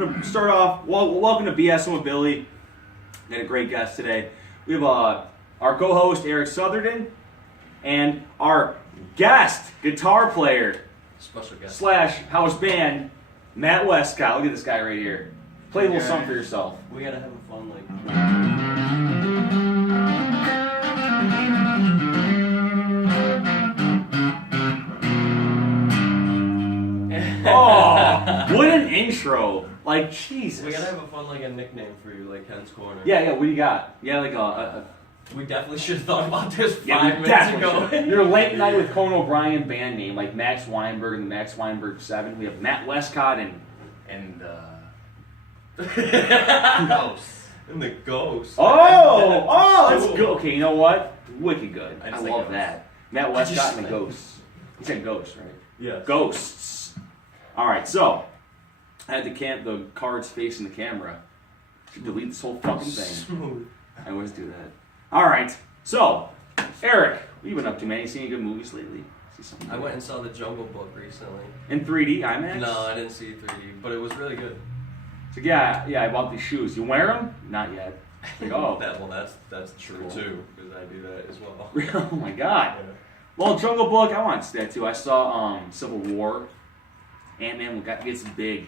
I'm going to start off. Welcome to BS with Billy. We got a great guest today. We have our co-host, Erik Sotherden, and our guest guitar player, special guest / house band, Matt Wescott. Look at this guy right here. Play a little something for yourself. We gotta have a fun, like... Oh, what an intro. Like, Jesus. We gotta have a fun, like, a nickname for you, like Ken's Corner. Yeah, what do you got? Yeah, like a We definitely should have thought about this 5 minutes definitely ago. Your late night with Conan O'Brien band name, like Max Weinberg and the Max Weinberg 7. We have Matt Wescott and Ghosts. And the Ghosts. Oh, that's good. Okay, you know what? Wicked good. I love ghosts. that. Matt Wescott and the Ghosts. You said Ghosts, right? Yes. Ghosts. All right, so I had the cards facing the camera. Should delete this whole fucking thing. Smooth. I always do that. All right, so Erik, what have you been up to, man? You seen any good movies lately? See something? I went and saw The Jungle Book recently. In 3D IMAX? No, I didn't see 3D, but it was really good. So yeah, I bought these shoes. You wear them? Not yet. Like, oh, that's true cool. too, because I do that as well. Oh my God. Yeah. Well, Jungle Book, I want to see that too. I saw Civil War. Ant-Man gets big.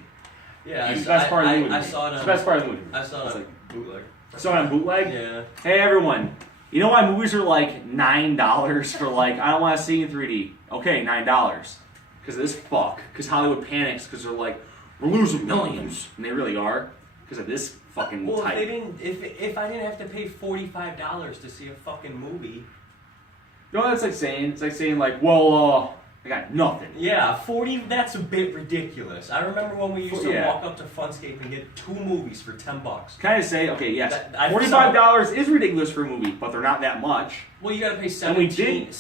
Yeah, It's the best part of the movie. I saw it on... It's the best part of the movie. I saw it on like, bootleg. Saw it on bootleg? Yeah. Hey everyone, you know why movies are like $9 for like, I don't want to see in 3D. Okay, $9. Because of this fuck. Because Hollywood panics because they're like, we're losing millions. And they really are. Because of this fucking type. If I didn't have to pay $45 to see a fucking movie. You know what that's like saying? It's like saying like, well, I got nothing. Yeah, 40, that's a bit ridiculous. I remember when we used to walk up to Funscape and get 2 movies for $10. Can I say, okay, yes, $45 is ridiculous for a movie, but they're not that much. Well, you gotta pay 17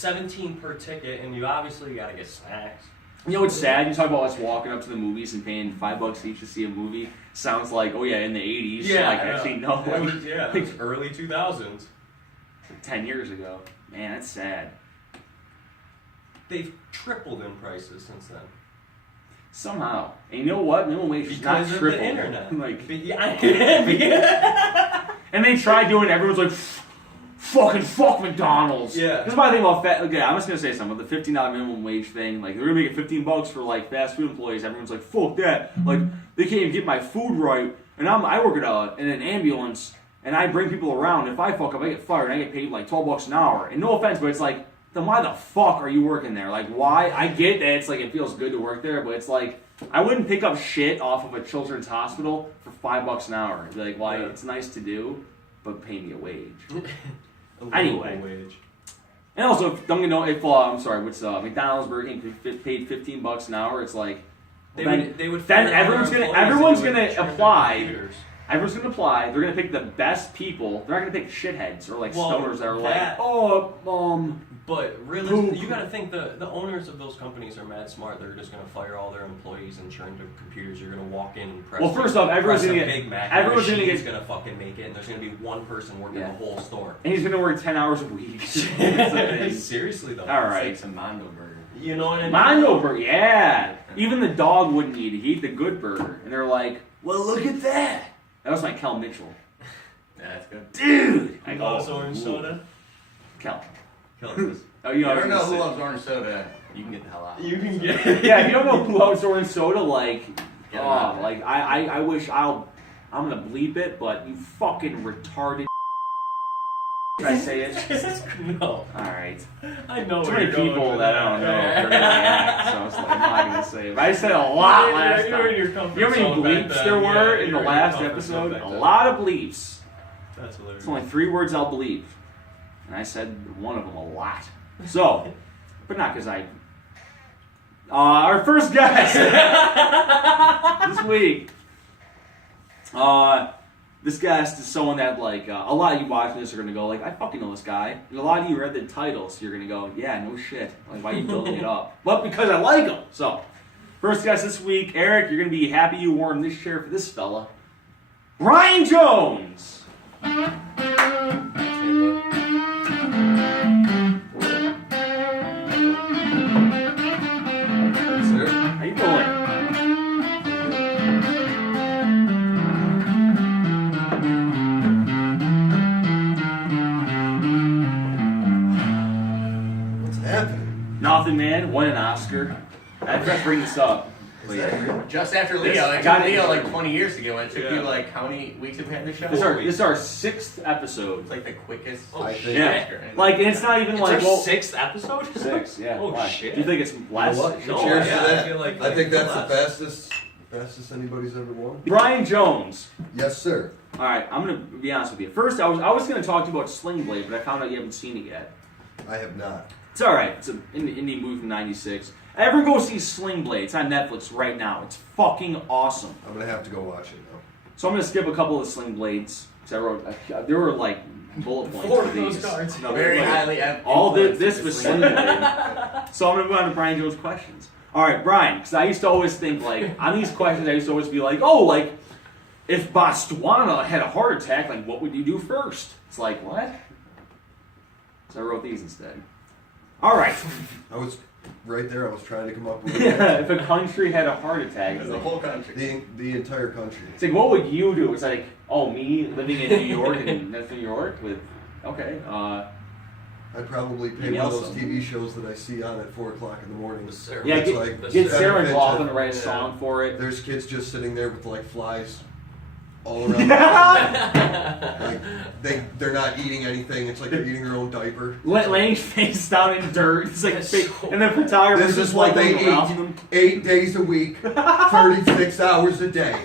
per ticket, and you obviously gotta get snacks. You know what's sad? You talk about us walking up to the movies and paying $5 each to see a movie. Sounds like, oh yeah, in the 80s. Yeah, like, actually, no. It was early 2000s. 10 years ago. Man, that's sad. They've tripled in prices since then. Somehow. And you know what? Minimum wage is not tripled. Because of the internet. Like, Yeah. and they tried doing it. Everyone's like, fuck McDonald's. Yeah. This is my thing about okay, I'm just going to say something. With the $15 minimum wage thing, like, they're going to make it $15 for, like, fast food employees. Everyone's like, fuck that. Like, they can't even get my food right. And I work in an ambulance, and I bring people around. If I fuck up, I get fired, and I get paid, like, $12 an hour. And no offense, but it's like, then why the fuck are you working there? Like, why? I get that it's like, it feels good to work there, but it's like, I wouldn't pick up shit off of a children's hospital for $5 an hour. It'd be like, why? It's nice to do, but pay me a wage. Anyway. Wage. And also, if McDonald's, Burger King paid $15 an hour, it's like, everyone's gonna apply. Everyone's going to apply. They're going to pick the best people. They're not going to pick shitheads or like stoners that are But really, you got to think the owners of those companies are mad smart. They're just going to fire all their employees and turn to computers. You're going to walk in and press. Well, first off, everyone's going to get Big Mac. Everyone's going to get. Going to fucking make it, and there's going to be one person working the whole store. And he's going to work 10 hours a week. Seriously though. All right. It's like some Mondo burger. You know what I mean? Mondo burger, yeah. Even the dog wouldn't eat it. He'd eat the good burger, and they're like, "Well, look at that." That was my Kel Mitchell. Yeah, that's good. Dude! Who loves orange soda? Kel. Kel. Oh, you know, I don't know who loves orange soda. You can get the hell out. You can get. Yeah, if you don't know who loves orange soda, like, I wish I'm gonna bleep it, but you fucking retarded. Did I say it? No. Alright. I know. Too many people that I don't know are gonna react, so it's like, I'm not gonna say it. But I said a lot last time. You know how many bleeps there were in the last episode? A lot of bleeps. That's hilarious. It's only 3 words I'll bleep. And I said one of them a lot. So, but not because I... our first guest this week. This guest is someone that, like, a lot of you watching this are going to go, like, I fucking know this guy. And a lot of you read the title, so you're going to go, yeah, no shit. Like, why are you building it up? But because I like him. So, first guest this week, Erik, you're going to be happy you warmed this chair for this fella. Brian Jones! How you doing? Monthly Man won an Oscar. I forgot to bring this up. Is that real? Just after Leo. This- It got took it. Leo like 20 years to go. It took Yeah. you like how many weeks have we had the show? This is our 6th episode. It's like the quickest. Oh, I shit. think- Yeah. Like, and it's not even It's like, our well, 6th episode? 6, yeah. Oh, Why? shit. Do you think it's You less? know what? No, Cheers yeah, to that. I feel like I think that's the less. fastest anybody's ever won. Brian Jones. Yes, sir. All right, I'm gonna be honest with you. First, I was gonna talk to you about Sling Blade, but I found out you haven't seen it yet. I have not. It's all right. It's an indie movie from '96. Ever go see Sling Blade? It's on Netflix right now. It's fucking awesome. I'm gonna have to go watch it now. So I'm gonna skip a couple of Sling Blades because I wrote there were like bullet points 4 for of those these. cards. No, Very like, highly. all influenced this with was the Sling Sling Blade. So I'm gonna move on to Brian Jones' questions. All right, Brian, because I used to always think like on these questions I used to always be like, oh, like if Botswana had a heart attack, like what would you do first? It's like what? So I wrote these instead. All right. I was right there. I was trying to come up with Yeah, if a country had a heart attack, As a whole country. the entire country. it's like, what would you do? It's like, oh, me living in New York and that's New York with, okay, I'd probably pick Email one of those some. TV shows that I see on at 4 o'clock in the morning. The Sarah- yeah, It's get, like- get That's Sarah vintage. McLaughlin to write a Yeah. song for it. There's kids just sitting there with like flies all around. Like they're not eating anything. It's like they're eating their own diaper. Laying face down in dirt. It's like, That's fake, so and the photographer's This just is what like they going around eat them. 8 days a week, 36 hours a day.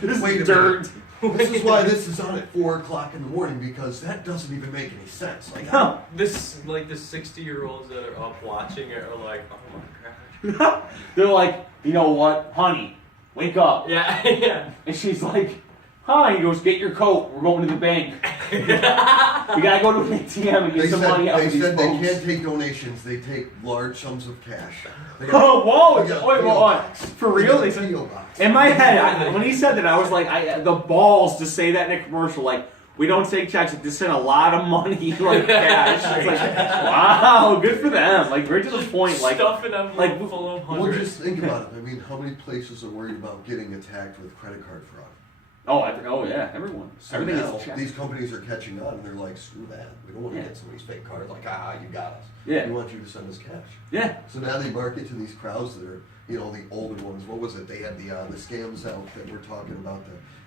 This Wait is a dirt. minute. This is why this is on at 4 o'clock in the morning, because that doesn't even make any sense. Like, Huh. This, like, the 60-year-olds that are up watching it are like, oh my god. They're like, you know what, honey, wake up. Yeah, yeah. And she's like, hi. He goes, get your coat. We're going to the bank. We gotta go to an ATM and get They some money out said, of they, these said they folks. can't take donations, they take large sums of cash. They Oh, whoa! they got a Wait, P.O. what? box. For real? They They got a said. P.O. box. In my head, when he said that, I was like, the balls to say that in a commercial, like, we don't take checks, we just send a lot of money, like cash. It's like, wow, good for them. Like, right to the point, like, Stuff an envelope like- full of Well, hundreds. just think about it. I mean, how many places are worried about getting attacked with credit card fraud? oh yeah, everyone. So Everything now, is checked. these companies are catching on, and they're like, screw that. We don't want to Yeah. get somebody's fake card. Like, you got us. Yeah. We want you to send us cash. Yeah. So now they market to these crowds that are, you know, the older ones. What was it? They had the scams out that we're talking about,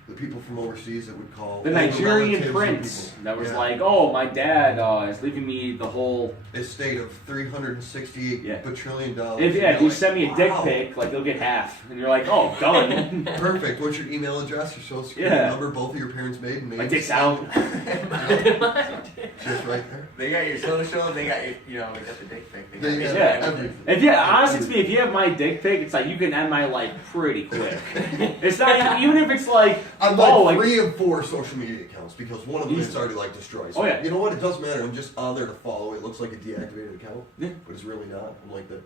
the people from overseas that would call The older Nigerian relatives and prince people. that was Yeah. like, oh, my dad is leaving me the whole. estate of $368 Yeah. bajillion. If You're you like, send me a dick wow. pic, like you'll get half, and you're like, oh, done. Perfect. What's your email address? Your social security Yeah. number? Both of your parents' maiden names. My dick's out. Just right there. They got your social, they got your, you know, they got the dick pic. They got They your got Yeah. everything. If you honestly to me, if you have my dick pic, it's like you can end my life pretty quick. It's not even if it's like, I'm like oh, like 3 of 4 social media accounts because one of them is Easy. already like destroyed. Oh, yeah. You know what? It doesn't matter. I'm just on there to follow. It looks like a deactivated account, Yeah. but it's really not. I'm like the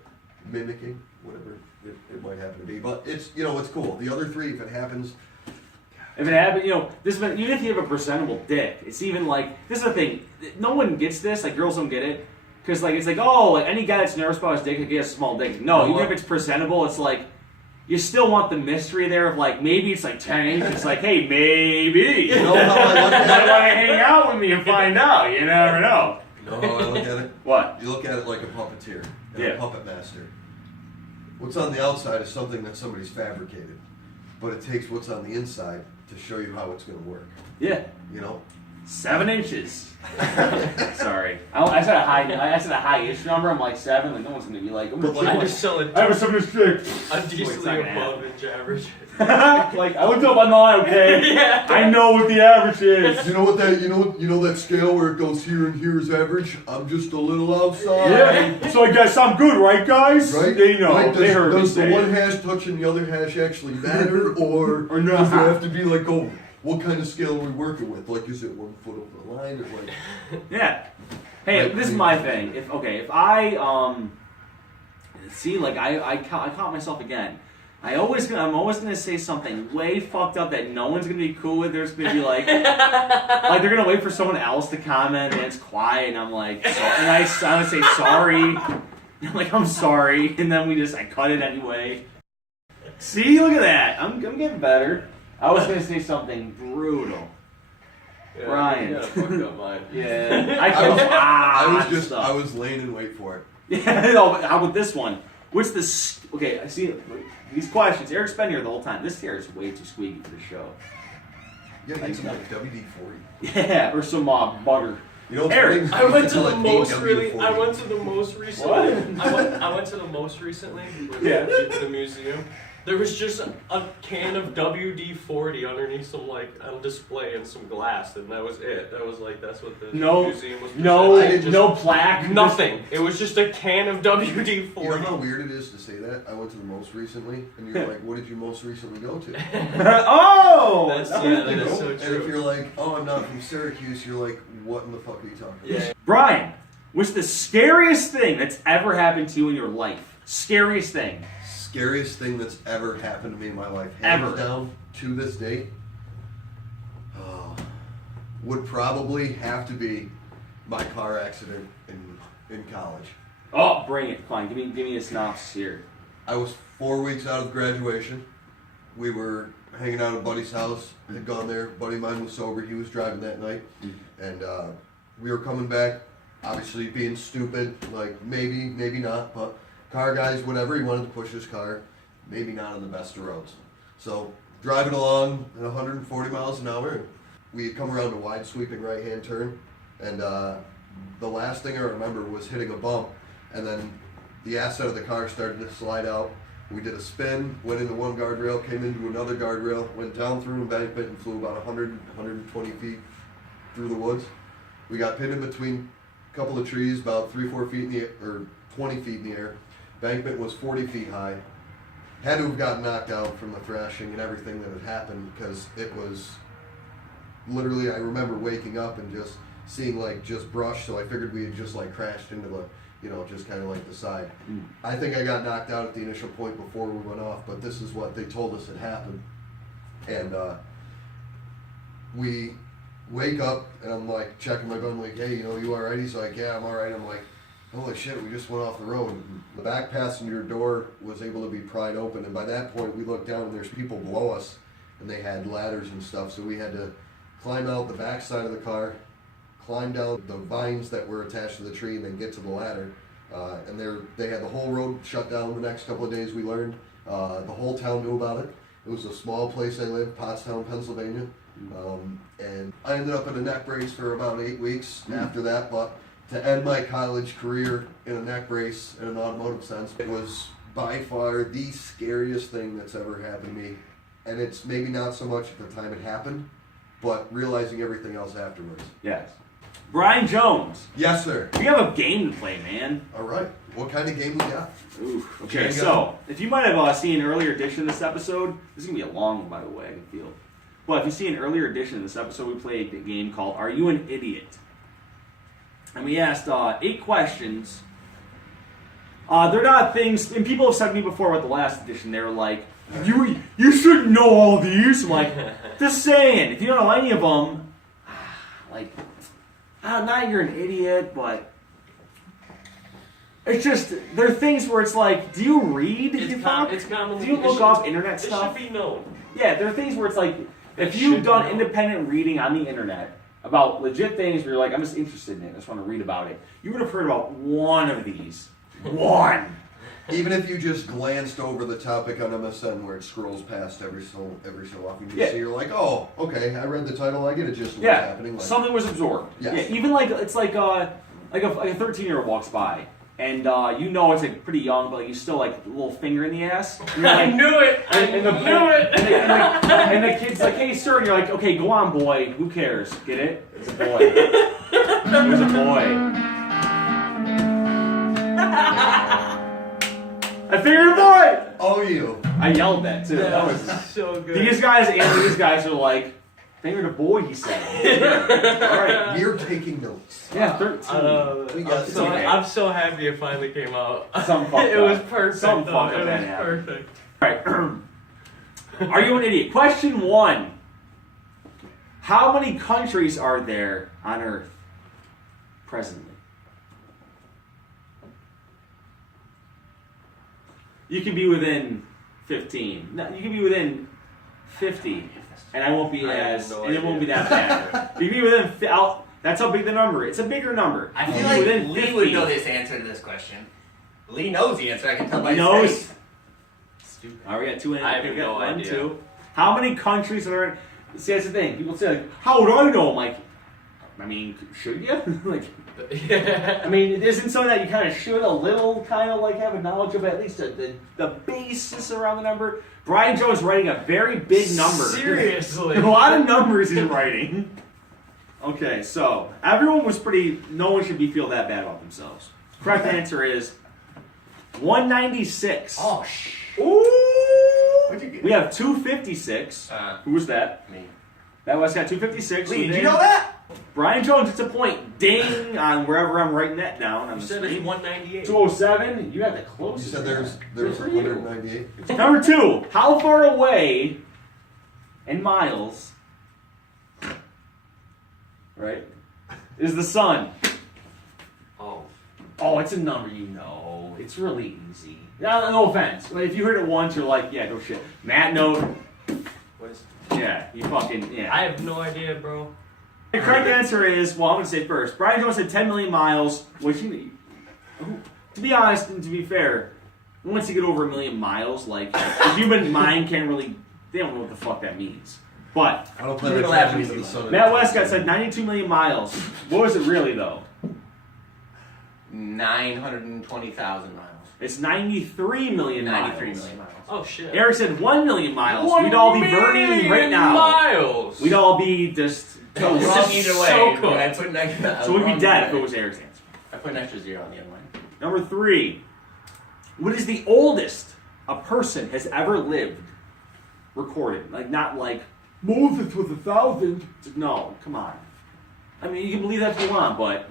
mimicking whatever it might happen to be. But it's, you know, it's cool. The other 3, if it happens, if it happened, you know, this even if you have a presentable dick, it's even like this is the thing. No one gets this. Like girls don't get it because like it's like oh, like any guy that's nervous about his dick, like, he has a small dick. No, even if it's presentable, it's like. You still want the mystery there of like maybe it's like 10 inches. It's like hey maybe you know how I look you might at want to hang out with me and find out. You never know. it? You know how I look at it? What? You look at it like a puppeteer and Yeah. a puppet master. What's on the outside is something that somebody's fabricated, but it takes what's on the inside to show you how it's going to work. Yeah. You know? 7 inches. Sorry, I said a high. I said a high-ish number. I'm like 7. Like no one's gonna be like. I'm But, like, I'm just selling I have a 7-inch dick. I'm Wait, it's decently not gonna above inch average. Like I looked up online. Okay. Yeah. I know what the average is. You know what that you know that scale where it goes here and here is average? I'm just a little outside. Yeah. So I guess I'm good, right, guys? Right? They know. Right? They heard me Does the say one it. hash touching the other hash actually matter, or Or not? does there have to be like, oh, what kind of scale are we working with? Like, is it 1 foot over the line, or like? Yeah. Hey, Like, this is my thing. If I see, like I caught myself again. I'm always gonna say something way fucked up that no one's gonna be cool with. There's gonna be like they're gonna wait for someone else to comment and it's quiet and I'm like, and I'm gonna say sorry. I'm like, I'm sorry, and then I cut it anyway. See, look at that. I'm getting better. I was gonna say something brutal. Brian. Yeah, fucked up mind. Yeah, I I was stuff. I was laying in wait for it. Yeah, no, but how about this one? What's the okay? I see these questions. Eric's been here the whole time. This hair is way too squeaky for the show. Yeah, get some like WD-40. Yeah, or some butter. You know, Eric, I went to the like most WD-40. I went to the most recently. I went to the most recently. Yeah. The museum. There was just a can of WD-40 underneath some on display and some glass, and that was it. That was that's what the museum was. No plaque. Nothing. It was just a can of WD-40. You know how weird it is to say that? I went to the most recently, and you're like, what did you most recently go to? Oh! That is so And if true. you're like, oh, I'm not from Syracuse, you're like, what in the fuck are you talking about? Yeah. Brian, what's the scariest thing that's ever happened to you in your life? Scariest thing. Scariest thing that's ever happened to me in my life, hands Ever. down to this date, would probably have to be my car accident in college. Oh, bring it, Klein. Give me a synopsis here. I was 4 weeks out of graduation. We were hanging out at Buddy's house. Had gone there. Buddy of mine was sober. He was driving that night, and we were coming back. Obviously, being stupid, like maybe not, but. Car guys, whatever, he wanted to push his car, maybe not on the best of roads. So, driving along at 140 miles an hour, we had come around a wide sweeping right-hand turn, and the last thing I remember was hitting a bump, and then the ass out of the car started to slide out. We did a spin, went into one guardrail, came into another guardrail, went down through an embankment and flew about 100, 120 feet through the woods. We got pinned in between a couple of trees, about 3-4 feet in the air, or 20 feet in the air. Bankment was 40 feet high. Had to have gotten knocked out from the thrashing and everything that had happened because it was literally, I remember waking up and just seeing just brush, so I figured we had just crashed into the, just kind of the side. I think I got knocked out at the initial point before we went off, but this is what they told us had happened. And we wake up and I'm checking my gun, hey, you alright? He's like, yeah, I'm alright. I'm like, holy shit, we just went off the road. The back passenger door was able to be pried open, and by that point we looked down and there's people below us, and they had ladders and stuff, so we had to climb out the back side of the car, climb down the vines that were attached to the tree, and then get to the ladder. And they had the whole road shut down the next couple of days, we learned. The whole town knew about it. It was a small place I lived, Pottstown, Pennsylvania. And I ended up in a neck brace for about 8 weeks after that, but to end my college career in a neck brace in an automotive sense, it was by far the scariest thing that's ever happened to me. And it's maybe not so much at the time it happened, but realizing everything else afterwards. Yes. Brian Jones. Yes, sir. We have a game to play, man. All right. What kind of game we got? Ooh. Okay, Jenga. so if you might have seen an earlier edition of this episode, this is going to be a long one, by the way, I can feel. But if you see an earlier edition of this episode, we played a game called Are You an Idiot? And we asked 8 questions. They're not things, and people have said to me before about the last edition, they were like, you should know all these. I'm like, just saying, if you don't know any of them, not you're an idiot, but it's just, there are things where it's like, do you read? It's common. Do you look up internet stuff? It should be known. Yeah, there are things where it's like, if you've done independent reading on the internet about legit things where you're like, I'm just interested in it, I just want to read about it, you would have heard about one of these. One! Even if you just glanced over the topic on MSN where it scrolls past every so often, you see, you're like, oh, okay, I read the title, I get a gist of what's happening. Something was absorbed. Yes. Yeah, even it's like a 13-year-old walks by, and it's pretty young, but he's still a little finger in the ass. And you're I like, knew it! And the kid's like, hey, sir, and you're like, okay, go on, boy, who cares? Get it? It's a boy. It was a boy. I figured boy! Oh, you. I yelled that too. That was so good. these guys are like, fingered a boy, he said. Alright. We're taking notes. Yeah, 13. We got I'm so happy it finally came out. Some fucked It up. was perfect. Some though. fucked up It that was happened. perfect. Alright. Are you an idiot? Question 1. How many countries are there on Earth presently? You can be within 15. No, you can be within 50, and I won't be it won't be that bad. You can be within. That's how big the number is. It's a bigger number. I You feel can be like within Lee 50. would know this answer to this question. Lee knows the answer. I can tell by He his knows. face. Stupid. All right, we got two. I have we got no one, idea. two. How many countries are in? See, that's the thing. People say, like, how would I know? I'm like, I mean, should you? Like, Yeah. I mean, it isn't something that you kind of should a little kind of like have a knowledge of at least the basis around the number. Brian Jones writing a very big number. Seriously. A lot of numbers he's writing. Okay, so everyone was pretty. No one should feel that bad about themselves. Correct answer is 196. Oh, Ooh. What'd you get? We have 256. Who was that? Me. That was got 256. Lee, did you know that? Brian Jones, it's a point. Ding on wherever I'm writing that down on You the said it's screen. 198. 207. You got the You closest. said there's Good for you. 198. Number 2. How far away in miles, right, is the sun? Oh. Oh, it's a number you know. It's really easy. No offense. But if you heard it once, you're like, yeah, no shit. Matt knows. What is? Yeah, you fucking, yeah. I have no idea, bro. The correct answer is, well, I'm going to say first. Brian Jones said 10 million miles, which, to be honest and to be fair, once you get over 1 million miles, like, the human mind can't really, they don't know what the fuck that means. But, I don't plan You're on gonna laugh traveling when to you the see sun. Matt Wescott said 92 million miles. What was it really, though? 920,000 miles. It's 93 million 93 miles. million miles. Oh shit. Eric said 1 million miles. 1 We'd all be burning right million now. Miles. We'd all be just Wrong toast. either so way. cool. I put an extra, So we'd be wrong dead either if it way. was Eric's answer. I put an extra 0 on the other one. Number 3. What is the oldest a person has ever lived recorded? Like, not like, Moses with 1,000. No, come on. I mean, you can believe that if you want, but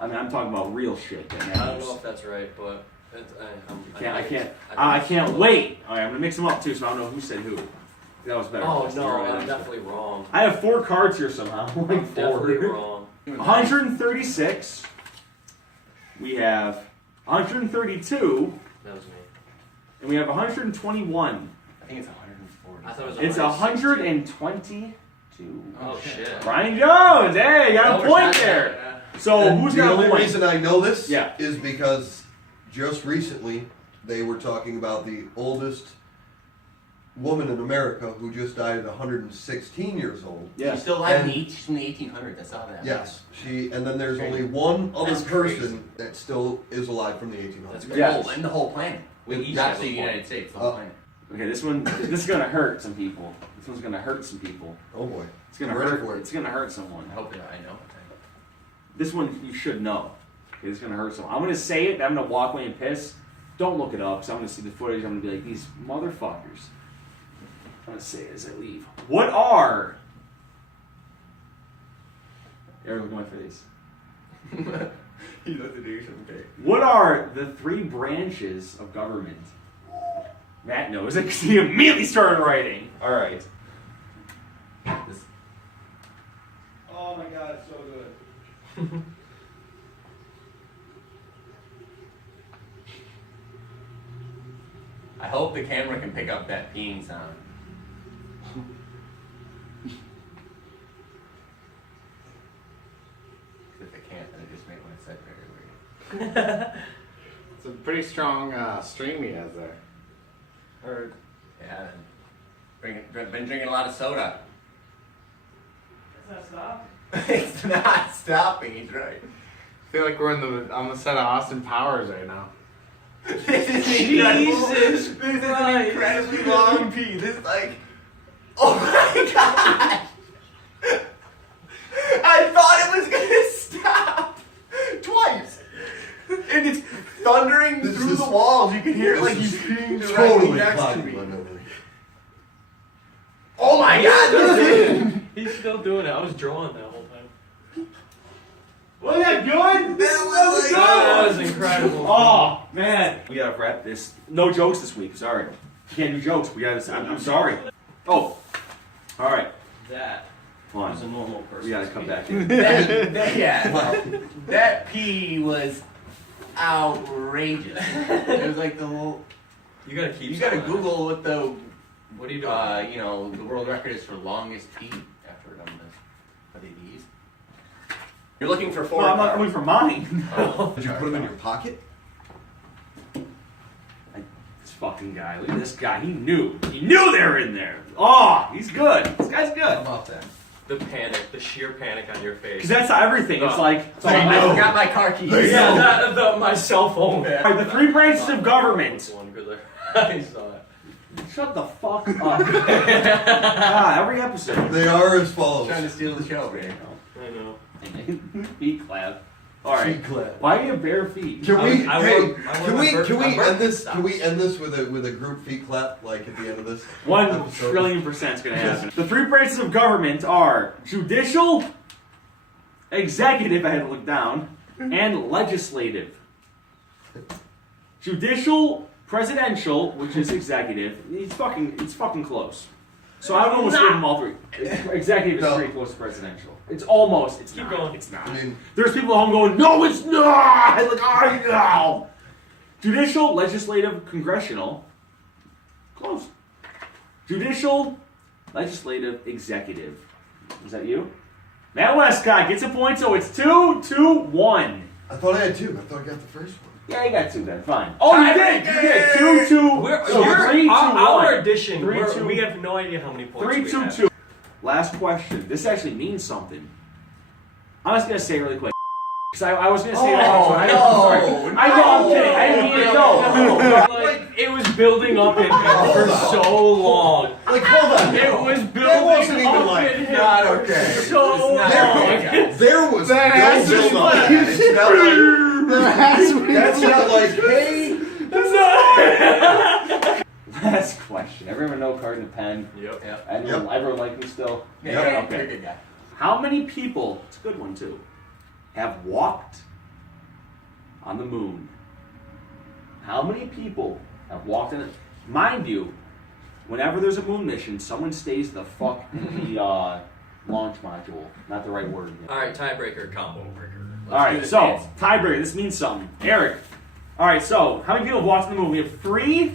I mean, I'm talking about real shit. That I don't matters. know if that's right, but I can't wait. All right, I'm gonna mix them up too, so I don't know who said who. That was better. Oh That's the no, right I'm answer. definitely wrong. I have 4 cards here somehow. Like I'm definitely 4. wrong. 136. We have 132, That was me. and we have 121. I think it's 140. I thought it was It's 122. Oh shit. Brian Jones, hey, you got a point there. So And who's the got a only point? reason I know this Yeah. is because just recently they were talking about the oldest woman in America who just died at 116 years old. Yeah. She's still alive And- she's from the 1800s. I saw that. Yes, and then there's only one other That's person crazy. that still is alive from the 1800s. That's Yeah. cool. And the whole planet. We each Not have just a the point. United States, the whole planet. Okay, this is gonna hurt some people. This one's gonna hurt some people. Oh boy. It's gonna I'm ready hurt. for it. It's gonna hurt someone. I hope that I know. This one you should know. Okay, it's gonna hurt someone. I'm gonna say it. And I'm gonna walk away and piss. Don't look it up. So I'm gonna see the footage. I'm gonna be like, these motherfuckers. I'm gonna say it as I leave. What are? Eric, look at my face. You know what to do someday. What are the 3 branches of government? Matt knows it because he immediately started writing. All right. This, Oh my god, it's so good. I hope the camera can pick up that peeing sound. If it can't, then it just made what I said very weird. It's a pretty strong stream he has there. Heard. Yeah, been drinking a lot of soda. Does that stop? It's not stopping, he's right. I feel like we're on the set of Austin Powers right now. This is Jesus This is an Christ. incredibly long pee. This is like, oh my god! I thought it was gonna stop twice, and it's thundering This through is- the walls. You can hear it like this he's is peeing directly Totally next to clogging me. my memory. Oh my god! This is He's still doing it. I was drawing that whole time. Wasn't that good? That was incredible. Oh man, we gotta wrap this. No jokes this week. Sorry, can't do jokes. We gotta. I'm sorry. Oh, all right. That Hold was a on. normal person. We gotta come back in. that pee was outrageous. It was like the whole. You gotta keep. You gotta some of that. Google what the What are you doing? you know, the world record is for longest pee after we're done with this. Are they these? You're looking for 4. No, I'm not coming for mine. Oh, Did you put them in your pocket? fucking guy. Look at this guy. He knew. He knew they were in there. Oh, he's good. This guy's How good. about that? The panic, the sheer panic on your face. Because that's everything. It's like, I forgot my car keys. Yeah, my cell phone. Alright, the three branches of government. One good I saw it. Shut the fuck up. God, every episode. They are as follows. Trying to steal the show, man. I know. Feet clap. Alright. Feet clap. Why do you have bare feet? Can we? I Hey, wore can we? my Can we birth- end this? stops. Can we end this with a group feet clap like at the end of this? 1 episode? trillion% is going to happen. The three branches of government are judicial, executive, I had to look down, and legislative. Judicial, presidential, which is executive, it's fucking close. So I would almost give them all three. Executive is No. pretty close to presidential. It's almost. It's Keep not. going. It's not. I mean, There's people at home going, no, it's not. Like, I know. Judicial, legislative, congressional. Close. Judicial, legislative, executive. Is that you? Matt Wescott gets a point, so it's 2-2-1. I thought I had two. I thought I got the first one. Yeah, you got two then. Fine. Oh, you did. You did. 2-2. So We're, 3-2-1. our addition, 3-2. we have no idea how many points we have. 3-2-2. Last question. This actually means something. I'm just gonna say it really quick. Because I was gonna say that. Oh, I no. I know. I'm kidding. I didn't mean it. No. Like, it was building up in him for so long. Like, hold on. It was That building wasn't even up like in him not for okay. so long. There was That has no to build on that. It's not like, There has to be that's not like, hey. Last question. Everyone know card and pen? Yep. Everyone like me still? Yeah, Yep. okay. You're a good guy. How many people, it's a good one too, have walked on the moon? How many people have walked on it? Mind you, whenever there's a moon mission, someone stays the fuck in the launch module. Not the right word. Alright, tiebreaker, combo breaker. Alright, so, tiebreaker, this means something. Eric. Alright, so, how many people have walked on the moon? We have 3,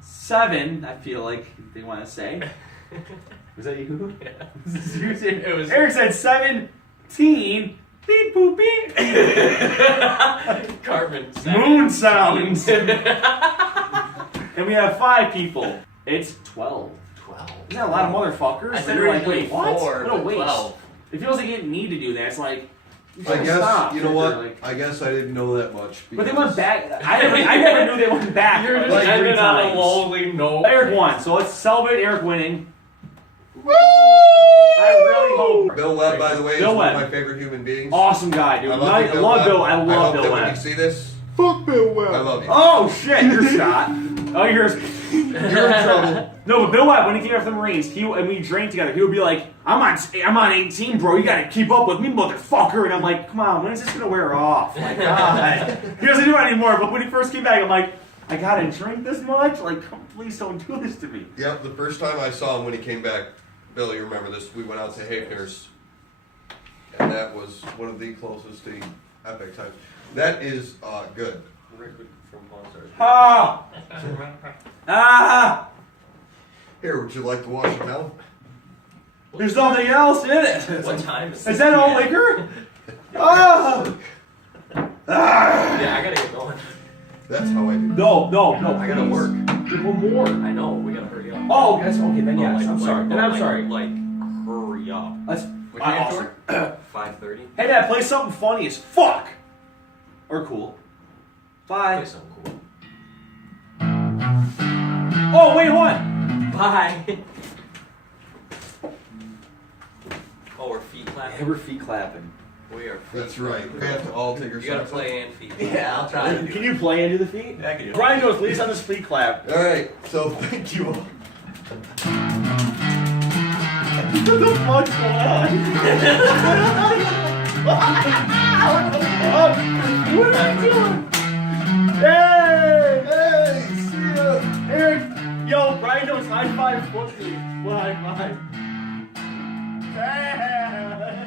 7, I feel like they want to say. Was that you? Yeah. It was. Eric said 17. Beep boop beep. Carbon. Moon sounds. And we have 5 people. It's 12. 12. Isn't that a lot of motherfuckers? I said You're like, originally wait, what? 4, What a but waste. 12. It feels like you didn't need to do that. It's like, you I should guess, stop. you know what? Like- I guess I didn't know that much. but they because- went back. I never knew they went back. You're just like 3 ending on a times. lonely note. Eric won, so let's celebrate Eric winning. I really hope. Bill Webb, by the way, Bill is one Webb. of my favorite human beings. Awesome guy, dude. I I love you, Bill love Webb. Bill. I love hope Bill that when you Webb. see this, fuck Bill Webb. I love you. Oh shit, you're shot. Oh, you're You're in trouble. no, but Bill Webb, when he came out from the Marines, and we drank together, he would be like, I'm on 18, bro. You gotta keep up with me, motherfucker. And I'm like, come on, when is this gonna wear off? Like, God. He doesn't do it anymore. But when he first came back, I'm like, I gotta drink this much? Like, please don't do this to me. Yep, the first time I saw him when he came back, Bill, you remember this, we went out to Hafner's, and that was one of the closest to epic times. That is good. Rick from Pawn Stars. Ah! Ah! Here, would you like to wash it down? There's nothing else in it. What time is Is that all liquor? Ah! Ah! Yeah, I gotta get going. That's how I do. No, I gotta work. There's one more. I know, we gotta hurry up. Oh, that's okay. Then Oh, yes, like- I'm sorry. like- Then I'm like- sorry. Like, hurry up. Let's. What time is awesome. 5:30? Hey, Dad, play something funny as fuck. Or cool. Bye. Play something cool. Oh, wait, hold on. Bye. Oh, we're feet clapping? Hey, we're feet clapping. We are feet That's right. We have to all take our You gotta socks off. play and feet. Yeah, I'll try to do Can you play into the feet? I can do it. Brian goes, lead us on this feet clap. Alright, so thank you all. What the fuck's going on? What are you doing? Hey! Hey, see ya! Eric! Yo, Brian knows high five footsie. Well, high five. Yeah.